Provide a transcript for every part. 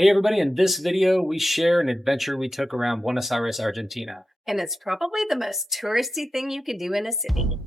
Hey everybody, in this video we share an adventure we took around Buenos Aires, Argentina. And it's probably the most touristy thing you can do in a city.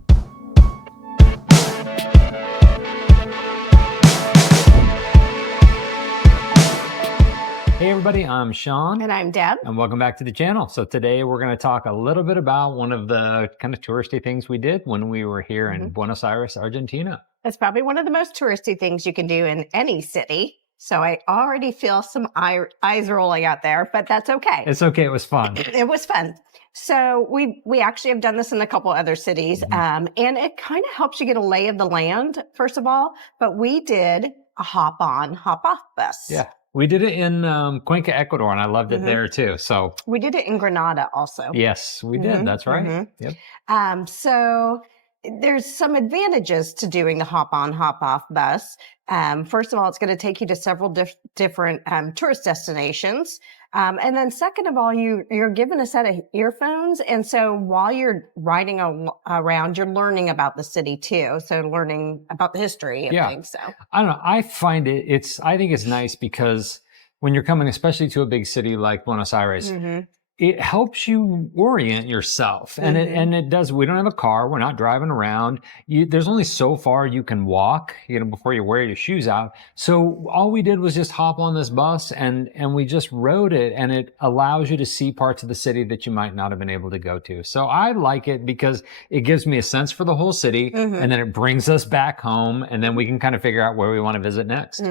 Hey everybody, I'm Sean. And I'm Deb. And welcome back to the channel. So today we're going to talk a little bit about one of the kind of touristy things we did when we were here in Buenos Aires, Argentina. It's probably one of the most touristy things you can do in any city. So I already feel some eyes rolling out there, but that's okay. It's okay. It was fun. It was fun. So we actually have done this in a couple other cities, and it kind of helps you get a lay of the land, first of all. But we did a hop-on, hop-off bus. Yeah. We did it in Cuenca, Ecuador, and I loved it there too. So we did it in Granada also. Yes, we did. That's right. Yep. So there's some advantages to doing the hop-on, hop-off bus. First of all, it's going to take you to several different tourist destinations. And then second of all, you're given a set of earphones. And so while you're riding around, you're learning about the city too. So learning about the history and things. So I don't know. I find I think it's nice because when you're coming, especially to a big city like Buenos Aires, it helps you orient yourself. And it does. We don't have a car. We're not driving around. There's only so far you can walk, before you wear your shoes out. So all we did was just hop on this bus and we just rode it, and it allows you to see parts of the city that you might not have been able to go to. So I like it because it gives me a sense for the whole city, and then it brings us back home, and then we can kind of figure out where we want to visit next.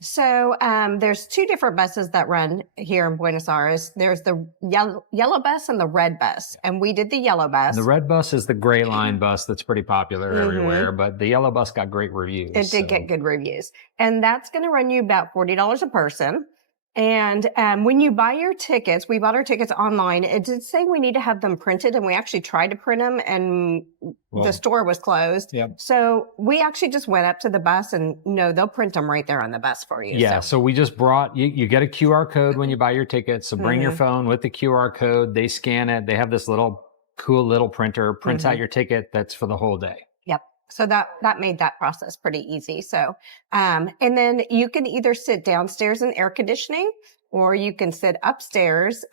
So there's two different buses that run here in Buenos Aires. There's the yellow bus and the red bus. And we did the yellow bus. The red bus is the gray line bus that's pretty popular everywhere, but the yellow bus got great reviews. It did get good reviews. And that's going to run you about $40 a person. And when you buy your tickets, we bought our tickets online. It did say we need to have them printed, and we actually tried to print them, and the store was closed. So we actually just went up to the bus, and no, they'll print them right there on the bus for you. Yeah, so we just brought, you get a QR code when you buy your tickets. So bring your phone with the QR code. They scan it. They have this cool little printer, prints out your ticket that's for the whole day. Yep. So that made that process pretty easy. So, and then you can either sit downstairs in air conditioning, or you can sit upstairs.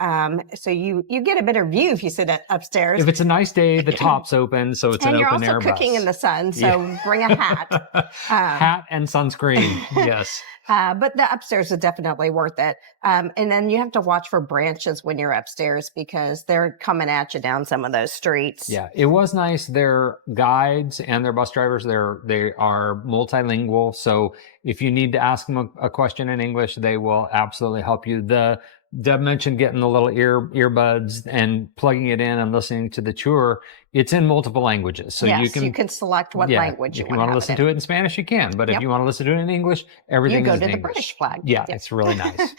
So you get a better view if you sit upstairs. If it's a nice day, the top's open, so it's an open air bus. And you're also cooking in the sun, so bring a hat. Hat and sunscreen, yes. But the upstairs is definitely worth it. And then you have to watch for branches when you're upstairs because they're coming at you down some of those streets. Yeah, it was nice. Their guides and their bus drivers, they are multilingual. So if you need to ask them a question in English, they will absolutely help you. Deb mentioned getting the little earbuds and plugging it in and listening to the tour. It's in multiple languages. So you can select what language you want to If you want to listen to it in Spanish, you can. But if you want to listen to it in English, everything is in English. You go to the British flag. Yeah, it's really nice.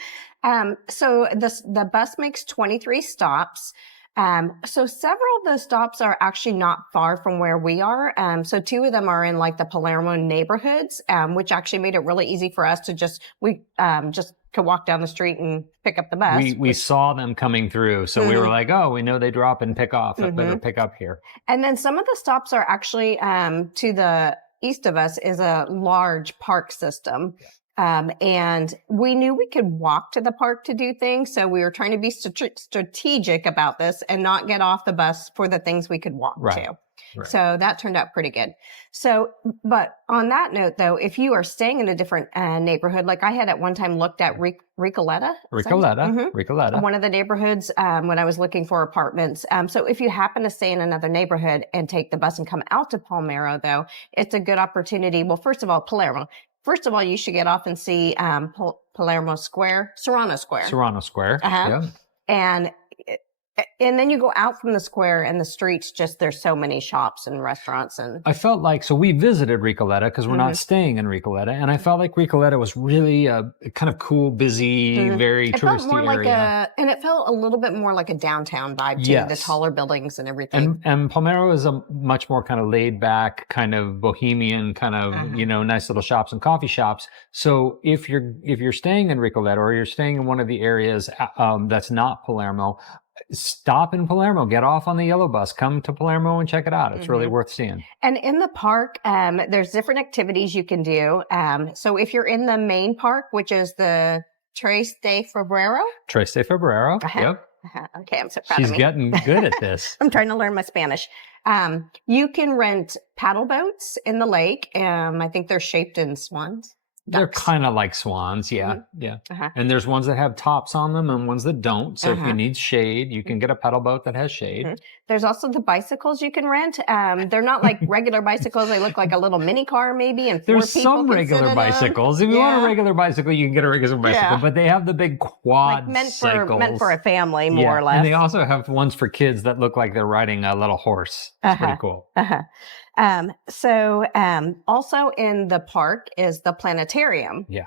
So the bus makes 23 stops. So several of those stops are actually not far from where we are. So two of them are in like the Palermo neighborhoods, which actually made it really easy for us to just could walk down the street and pick up the bus. We saw them coming through. So we were like, oh, we know they drop and pick off. Better pick up here. And then some of the stops are actually, to the east of us is a large park system. And we knew we could walk to the park to do things. So we were trying to be strategic about this and not get off the bus for the things we could walk to. Right. So that turned out pretty good. So, but on that note, though, if you are staying in a different neighborhood, like I had at one time looked at Recoleta. Recoleta. One of the neighborhoods when I was looking for apartments. So if you happen to stay in another neighborhood and take the bus and come out to Palermo, though, it's a good opportunity. Well, first of all, Palermo. First of all, you should get off and see Palermo Square, Serrano Square. Serrano Square, yeah. And then you go out from the square and the streets, there's so many shops and restaurants. And I felt like, so we visited Recoleta because we're not staying in Recoleta. And I felt like Recoleta was really a kind of cool, busy, very touristy area. And it felt a little bit more like a downtown vibe too, the taller buildings and everything. And Palermo is a much more kind of laid back, kind of bohemian, kind of, nice little shops and coffee shops. So if you're staying in Recoleta or you're staying in one of the areas that's not Palermo, stop in Palermo, get off on the yellow bus, come to Palermo and check it out. It's really worth seeing. And in the park, there's different activities you can do. So if you're in the main park, which is the Tres de Febrero. Tres de Febrero. Yep. Okay, I'm so proud She's of me. getting good at this. I'm trying to learn my Spanish. You can rent paddle boats in the lake. I think they're shaped in swans. They're Ducks. kind of like swans, yeah, yeah. And there's ones that have tops on them and ones that don't. So if you need shade, you can get a pedal boat that has shade. There's also the bicycles you can rent. They're not like regular bicycles. They look like a little mini car maybe, and there's some regular bicycles. If you want a regular bicycle, you can get a regular bicycle. But they have the big quad cycles. Meant for a family, more or less. And they also have ones for kids that look like they're riding a little horse. It's pretty cool. Also in the park is the planetarium. Yeah.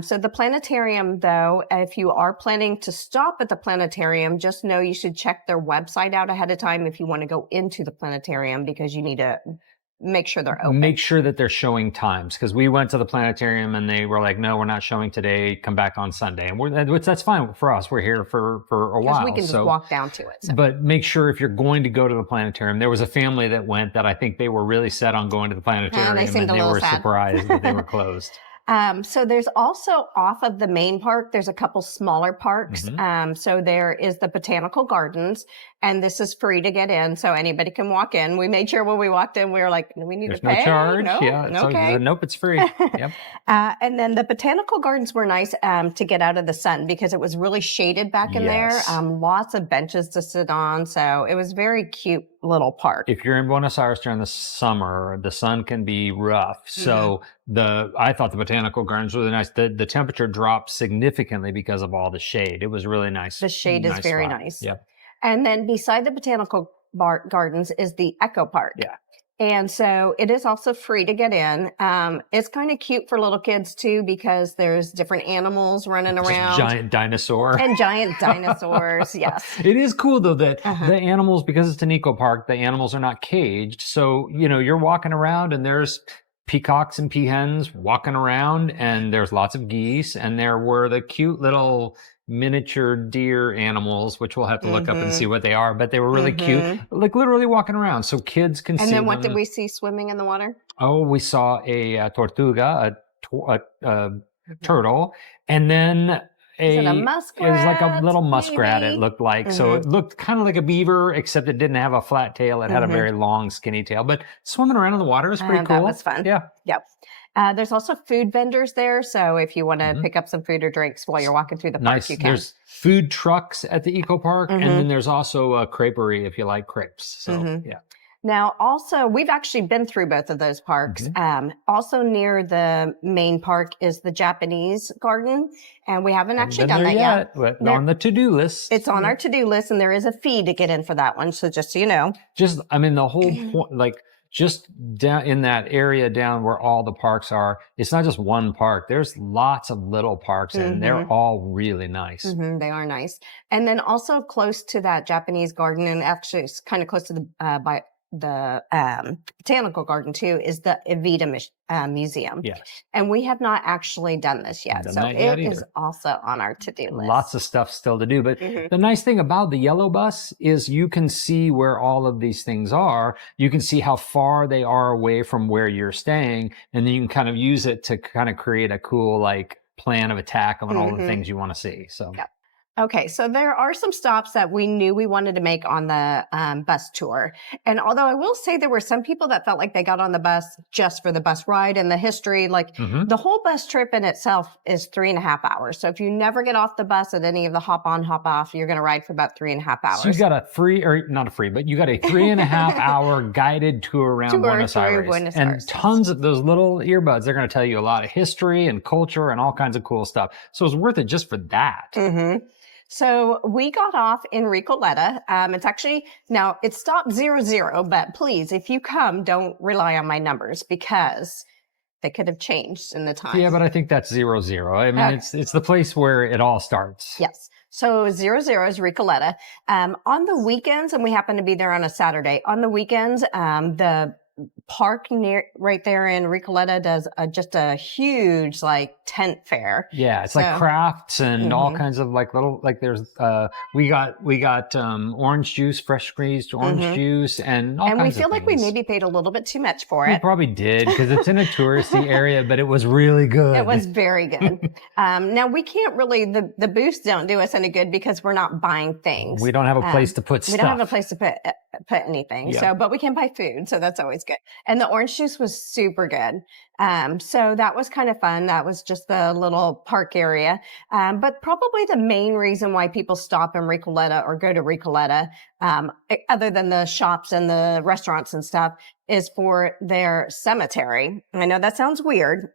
So the planetarium, though, if you are planning to stop at the planetarium, just know you should check their website out ahead of time if you want to go into the planetarium, because you need to make sure they're open. Make sure that they're showing times, because we went to the planetarium and they were like, no, we're not showing today. Come back on Sunday. And that's fine for us. We're here for a while. Because we can just walk down to it. So. But make sure if you're going to go to the planetarium, there was a family that went that I think they were really set on going to the planetarium, and they were surprised that they were closed. So there's also off of the main park, there's a couple smaller parks. So there is the Botanical Gardens, and this is free to get in. So anybody can walk in. We made sure when we walked in, we were like, we need to pay. No charge. No, Yeah. Nope, it's free. Yep. And then the Botanical Gardens were nice to get out of the sun, because it was really shaded back in there. Lots of benches to sit on. So it was very cute little park. If you're in Buenos Aires during the summer, the sun can be rough. So I thought the Botanical Gardens were really nice. The temperature dropped significantly because of all the shade. It was really nice. The shade is very nice. Yeah. And then beside the Botanical Gardens is the Echo Park. Yeah. And so it is also free to get in. It's kind of cute for little kids too, because there's different animals running around. Giant dinosaur. And giant dinosaurs, yes. It is cool though that the animals, because it's an eco park, the animals are not caged. So, you're walking around and there's peacocks and peahens walking around, and there's lots of geese, and there were the cute little miniature deer animals, which we'll have to look up and see what they are, but they were really cute, like literally walking around so kids can see them. And then what did we see swimming in the water? Oh, we saw a tortuga, a turtle, and then a muskrat? It was like a little muskrat, maybe? It looked like. So it looked kind of like a beaver, except it didn't have a flat tail. It had a very long, skinny tail. But swimming around in the water was pretty cool. That was fun. Yeah. Yep. There's also food vendors there. So if you want to pick up some food or drinks while you're walking through the park, you can. There's food trucks at the eco park. And then there's also a creperie if you like crepes. So, yeah. Now, also, we've actually been through both of those parks. Also near the main park is the Japanese garden, and we haven't actually done that yet. But on the to-do list. It's on our to-do list, and there is a fee to get in for that one. So just so you know. The whole point, just down in that area down where all the parks are, it's not just one park. There's lots of little parks, and they're all really nice. They are nice. And then also close to that Japanese garden, and actually it's kind of close to the Botanical Garden too, is the Evita Museum. Yes. And we have not actually done this yet. So it is also on our to-do list. Lots of stuff still to do. But the nice thing about the yellow bus is you can see where all of these things are. You can see how far they are away from where you're staying. And then you can kind of use it to kind of create a cool plan of attack on all the things you want to see. So. Yep. Okay, so there are some stops that we knew we wanted to make on the bus tour. And although I will say there were some people that felt like they got on the bus just for the bus ride and the history, the whole bus trip in itself is 3.5 hours. So if you never get off the bus at any of the hop on, hop off, you're going to ride for about 3.5 hours. So you got you got a 3.5 hour guided tour around Buenos Aires. And tons of those little earbuds. They're going to tell you a lot of history and culture and all kinds of cool stuff. So it's worth it just for that. So we got off in Recoleta. It's actually, now it's stop 00, but please, if you come, don't rely on my numbers because they could have changed in the time. Yeah, but I think that's 00. I mean, it's the place where it all starts. Yes. So 00 is Recoleta. On the weekends, and we happen to be there on a Saturday, on the weekends, the park right there in Recoleta does just a huge like tent fair. Yeah, it's like crafts and all kinds of like little, like there's we got orange juice, fresh squeezed orange juice, and all kinds of things. And we feel like we maybe paid a little bit too much for it. We probably did, because it's in a touristy area, but it was really good. It was very good. Now we can't really, the booths don't do us any good because we're not buying things. We don't have a place to put stuff. We don't have a place to put anything. Yeah. So, but we can buy food. So that's always good. And the orange juice was super good. So that was kind of fun. That was just the little park area. But probably the main reason why people stop in Recoleta or go to Recoleta, other than the shops and the restaurants and stuff, is for their cemetery. I know that sounds weird,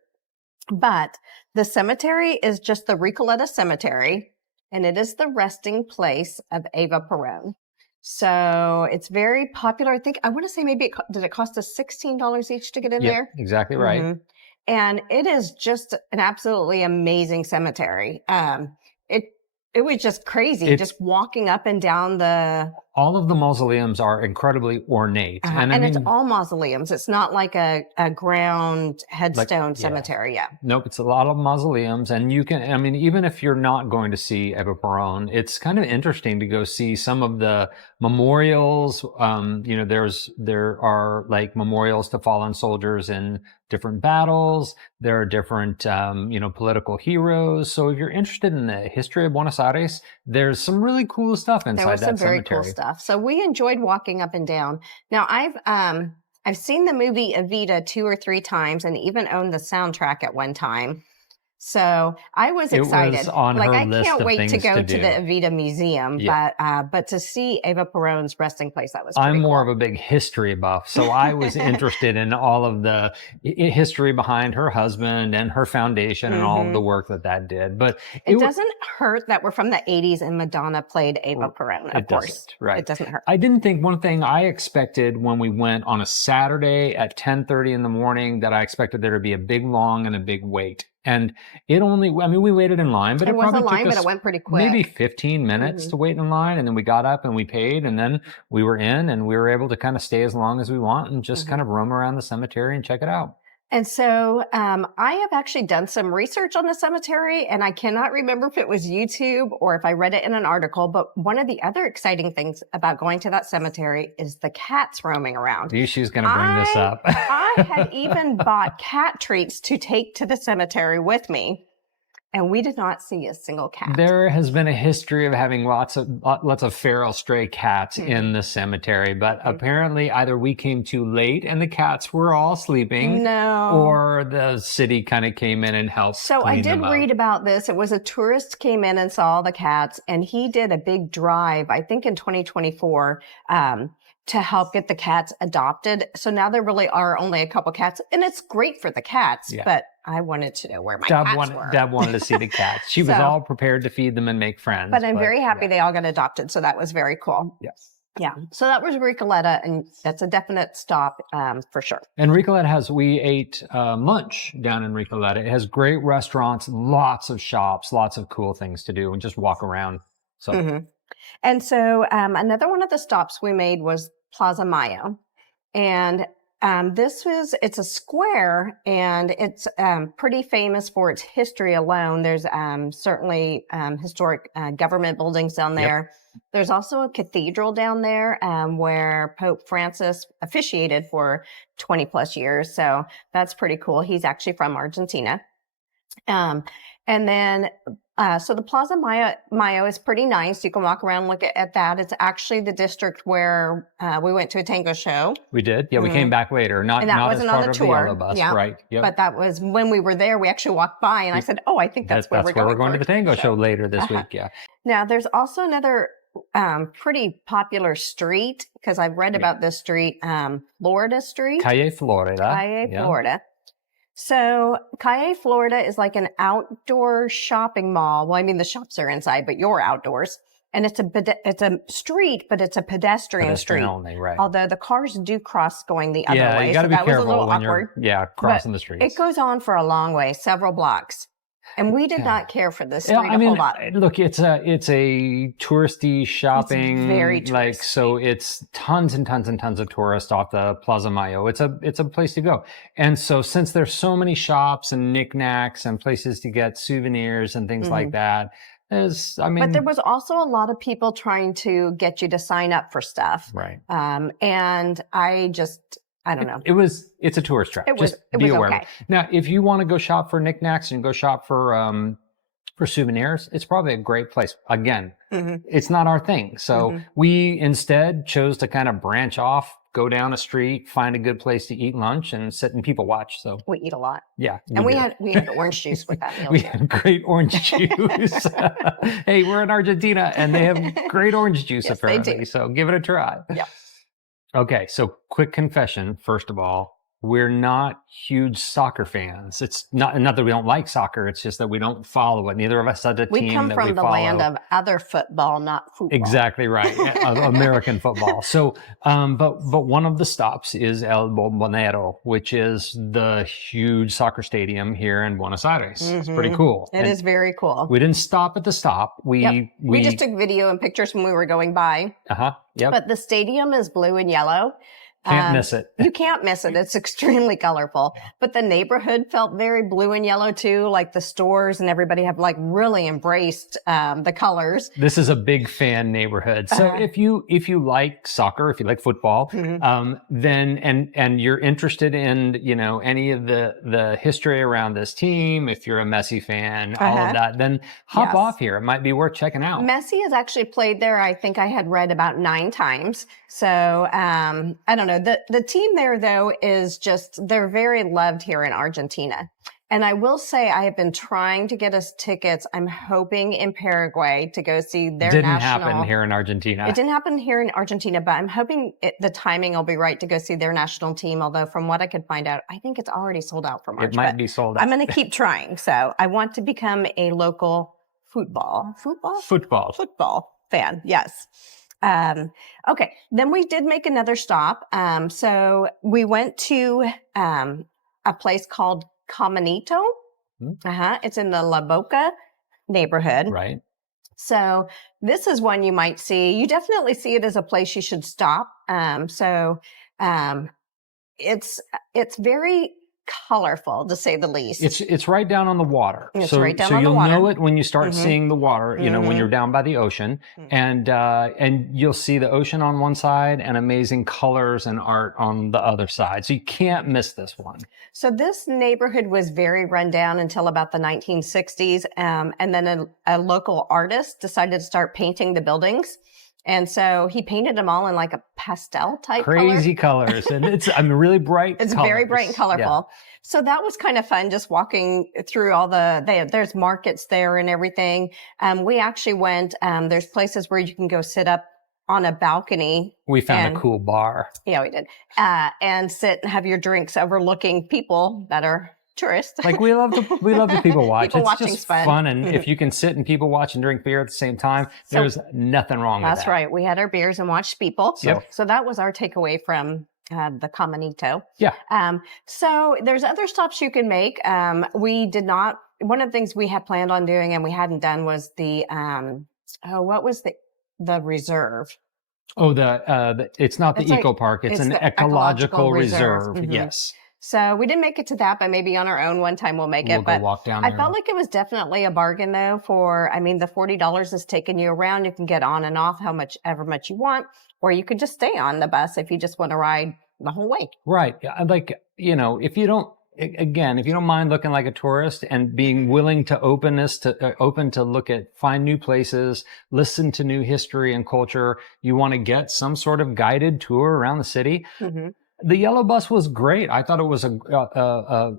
but the cemetery is just the Recoleta Cemetery, and it is the resting place of Eva Peron. So it's very popular. I think, I want to say maybe, did it cost us $16 each to get in there? Exactly right. And it is just an absolutely amazing cemetery. It was just crazy, just walking up and down all of the mausoleums are incredibly ornate. And it's all mausoleums. It's not like a ground headstone cemetery. Yeah. Nope. It's a lot of mausoleums. And you can, I mean, even if you're not going to see Eva Peron, it's kind of interesting to go see some of the memorials. You know, there are like memorials to fallen soldiers in different battles. There are different, you know, political heroes. So if you're interested in the history of Buenos Aires, there's some really cool stuff inside that cemetery. There was some very cool stuff. So we enjoyed walking up and down. Now I've seen the movie Evita 2 or 3 times and even owned the soundtrack at one time. So I was excited. It was on like her I list can't of wait things to go to do. the Evita Museum, but to see Eva Peron's resting place, that was pretty I'm more cool. of a big history buff, so I was interested in all of the history behind her husband and her foundation and all of the work that did. But it doesn't hurt that we're from the 80s and Madonna played Eva Peron, of course. Right. It doesn't hurt. I didn't think, one thing I expected when we went on a Saturday at 10:30 in the morning, that I expected there to be a big long and a big wait. And it only, I mean, we waited in line, but it was probably a line, took us but it went pretty quick. Maybe 15 minutes to wait in line. And then we got up and we paid, and then we were in, and we were able to kind of stay as long as we want and just kind of roam around the cemetery and check it out. And so I have actually done some research on the cemetery, and I cannot remember if it was YouTube or if I read it in an article, but one of the other exciting things about going to that cemetery is the cats roaming around. She's going to bring this up. I had even bought cat treats to take to the cemetery with me, and we did not see a single cat. There has been a history of having lots of feral stray cats in the cemetery, but apparently either we came too late and the cats were all sleeping, or the city kind of came in and helped. So I did read about this. It was a tourist came in and saw the cats, and he did a big drive, I think in 2024, to help get the cats adopted. So now there really are only a couple cats, and it's great for the cats, but I wanted to know where my cats were. Deb wanted to see the cats. She was all prepared to feed them and make friends. But I'm very happy they all got adopted. So that was very cool. Yes. Yeah. So that was Recoleta, and that's a definite stop for sure. And Recoleta we ate lunch down in Recoleta. It has great restaurants, lots of shops, lots of cool things to do, and just walk around. So. And so another one of the stops we made was Plaza Mayo. And it's a square, and it's pretty famous for its history alone. There's certainly historic government buildings down there. There's also a cathedral down there where Pope Francis officiated for 20 plus years. So that's pretty cool. He's actually from Argentina. And then, so the Plaza Mayo is pretty nice. You can walk around and look at that. It's actually the district where we went to a tango show. We did. Yeah, we came back later. Not wasn't as part on the of tour. The yellow bus, right? Yep. But that was when we were there. We actually walked by, and I said, "Oh, I think that's where we're going." We're going to the tango show later this week. Yeah. Now, there's also another pretty popular street, because I've read about this street, Florida Street. Calle Florida. Florida. So Calle Florida is like an outdoor shopping mall. Well, I mean, the shops are inside, but you're outdoors. And it's a street, but it's a pedestrian street. Only, right. Although the cars do cross going the other way. You got to be careful when awkward. you're crossing the streets. It goes on for a long way, several blocks. And we did Yeah. not care for this Yeah, street I a mean, whole lot. look, it's a touristy shopping, very like, touristy. so it's tons and tons and tons of tourists off the Plaza Mayo. It's a place to go. And so since there's so many shops and knickknacks and places to get souvenirs and things like that, But there was also a lot of people trying to get you to sign up for stuff. right. And I don't know. It's a tourist trap. It was be aware. okay. Now, if you want to go shop for knickknacks and go shop for souvenirs, it's probably a great place. Again, it's not our thing. So we instead chose to kind of branch off, go down a street, find a good place to eat lunch and sit and people watch. So We eat a lot. yeah. And we had orange juice with that meal. We too. had great orange juice. Hey, we're in Argentina and they have great orange juice Yes, they apparently. do. So give it a try. Yeah. Okay, so quick confession, first of all, we're not huge soccer fans. It's not that we don't like soccer, it's just that we don't follow it. Neither of us has a We team come that from we the follow. land of other football, not football. Exactly right, of American football. So, but one of the stops is El Bombonero, which is the huge soccer stadium here in Buenos Aires. It's pretty cool. It is very cool. We didn't stop at the stop. We just took video and pictures when we were going by. Yep. But the stadium is blue and yellow. Can't miss it. You can't miss it. It's extremely colorful. But the neighborhood felt very blue and yellow too. Like the stores and everybody have like really embraced the colors. This is a big fan neighborhood. So if you like soccer, if you like football, then and you're interested in any of the history around this team, if you're a Messi fan, all of that, then hop off here. It might be worth checking out. Messi has actually played there. I think I had read about 9 times. So I don't know. The team there, though, is they're very loved here in Argentina. And I will say I have been trying to get us tickets. I'm hoping in Paraguay to go see their Didn't national. happen here in Argentina. It didn't happen here in Argentina, but I'm hoping the timing will be right to go see their national team. Although from what I could find out, I think it's already sold out for March. It might be sold out. I'm going to keep trying. So I want to become a local football fan. Yes. Okay. Then we did make another stop. So we went to a place called Caminito. It's in the La Boca neighborhood. Right. So this is one you might see. You definitely see it as a place you should stop. It's very colorful, to say the least. It's right down on the water. It's so, right down so on the you'll water. know it when you start seeing the water, when you're down by the ocean, and you'll see the ocean on one side and amazing colors and art on the other side. So you can't miss this one. So this neighborhood was very run down until about the 1960s. And then a local artist decided to start painting the buildings. And so he painted them all in like a pastel type Crazy colors. And it's really bright. It's colors. very bright and colorful. Yeah. So that was kind of fun, just walking through all there's markets there and everything. We actually went, there's places where you can go sit up on a balcony. We found a cool bar. Yeah, we did. And sit and have your drinks overlooking people that are tourists. Like we love to people watch. People it's watching's just fun. And if you can sit and people watch and drink beer at the same time, there's nothing wrong with that. That's right. We had our beers and watched people. So that was our takeaway from the Caminito. Yeah. So there's other stops you can make. We did not, one of the things we had planned on doing and we hadn't done was the, what was the reserve? Oh, it's not the eco park. It's an the ecological reserve. Yes. So we didn't make it to that, but maybe on our own one time we'll make it. We'll go walk down there. I felt like it was definitely a bargain though the $40 is taking you around. You can get on and off however much you want, or you could just stay on the bus if you just want to ride the whole way. Right. Like, if you don't mind looking like a tourist and being willing to open to find new places, listen to new history and culture, you want to get some sort of guided tour around the city. The yellow bus was great. I thought it was a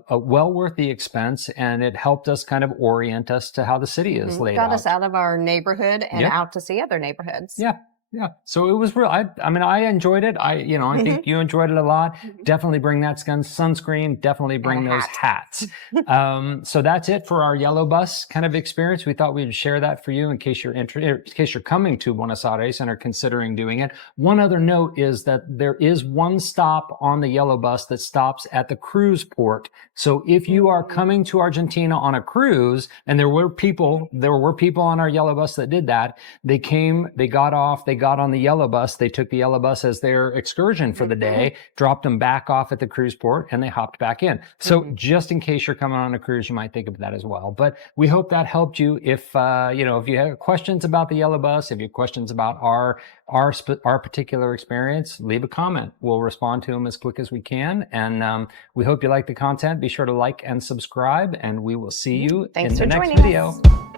well worth the expense, and it helped us kind of orient us to how the city is laid out. Got us out of our neighborhood and out to see other neighborhoods. Yeah. Yeah. So it was real. I mean, I enjoyed it. I think you enjoyed it a lot. Definitely bring that sunscreen. Definitely bring those hats. So that's it for our yellow bus kind of experience. We thought we'd share that for you in case you're interested, in case you're coming to Buenos Aires and are considering doing it. One other note is that there is one stop on the yellow bus that stops at the cruise port. So if you are coming to Argentina on a cruise, and there were people on our yellow bus that did that, they got off, they got on the yellow bus, they took the yellow bus as their excursion for the day, dropped them back off at the cruise port, and they hopped back in. So just in case you're coming on a cruise, you might think of that as well. But we hope that helped you. If if you have questions about the yellow bus, if you have questions about our particular experience, leave a comment. We'll respond to them as quick as we can. And we hope you like the content. Be sure to like and subscribe, and we will see you in the next video.